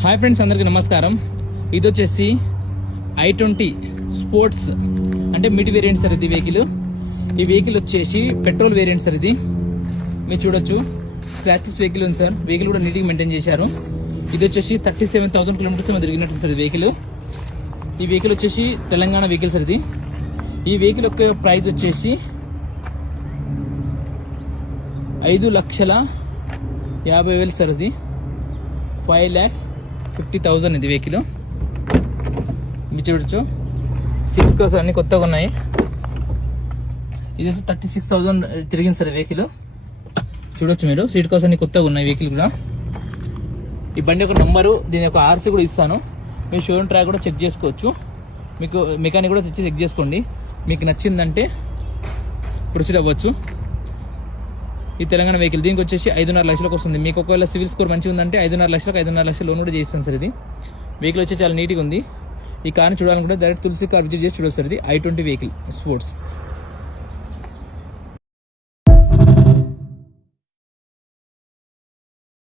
Hi friends, అందరికీ నమస్కారం. ఇది వచ్చేసి i20 స్పోర్ట్స్ అంటే మిడ్ వేరియంట్ సార్. ఇది ఈ వెహికల్ వచ్చేసి పెట్రోల్ వేరియంట్ సార్. ఇది మీరు చూడొచ్చు, స్క్రాచెస్ వెహికల్ ఉంది సార్. వెహికల్ కూడా నీట్గా మెయింటైన్ చేశారు. ఇది వచ్చేసి 37,000 కిలోమీటర్స్ తిరిగినట్టు సార్. ఈ వెహికల్ వచ్చేసి తెలంగాణ వెహికల్ సార్. ఈ వెహికల్ యొక్క ప్రైస్ వచ్చేసి 5,50,000 సార్. ఇది 5,50,000 ఇది వెహికల్. మీరు చూడొచ్చు, సీట్స్ కోసం అన్ని కొత్తగా ఉన్నాయి. ఇది వచ్చి 36,000 తిరిగింది సార్ వెహికల్. చూడొచ్చు మీరు, సీట్ కోసం అన్ని కొత్తగా ఉన్నాయి వెహికల్ కూడా. ఈ బండి యొక్క నంబరు, దీని యొక్క ఆర్సీ కూడా ఇస్తాను. మీరు షోరూమ్ ట్రాక్ కూడా చెక్ చేసుకోవచ్చు. మీకు మెకానిక్ కూడా తెచ్చి చెక్ చేసుకోండి. మీకు నచ్చిందంటే ప్రొసీడ్ అవ్వచ్చు. ఈ తెలంగాణ వెహికల్ దీనికి వచ్చేసి 5,5 లక్షలకు వస్తుంది. మీకు ఒకవేళ సివిల్ స్కోర్ మంచిగా ఉందంటే 5,5 లక్షలకు 5,5 లక్షల లోన్ కూడా చేస్తాను సార్. ఇది వెహికల్ వచ్చి చాలా నీట్గా ఉంది. ఈ కార్ని చూడాలనుకుంటే డైరెక్ట్ తులసి కార్ విజిట్ చేసి చూడొచ్చు సార్. ఇది i20 వెహికల్ స్పోర్ట్స్.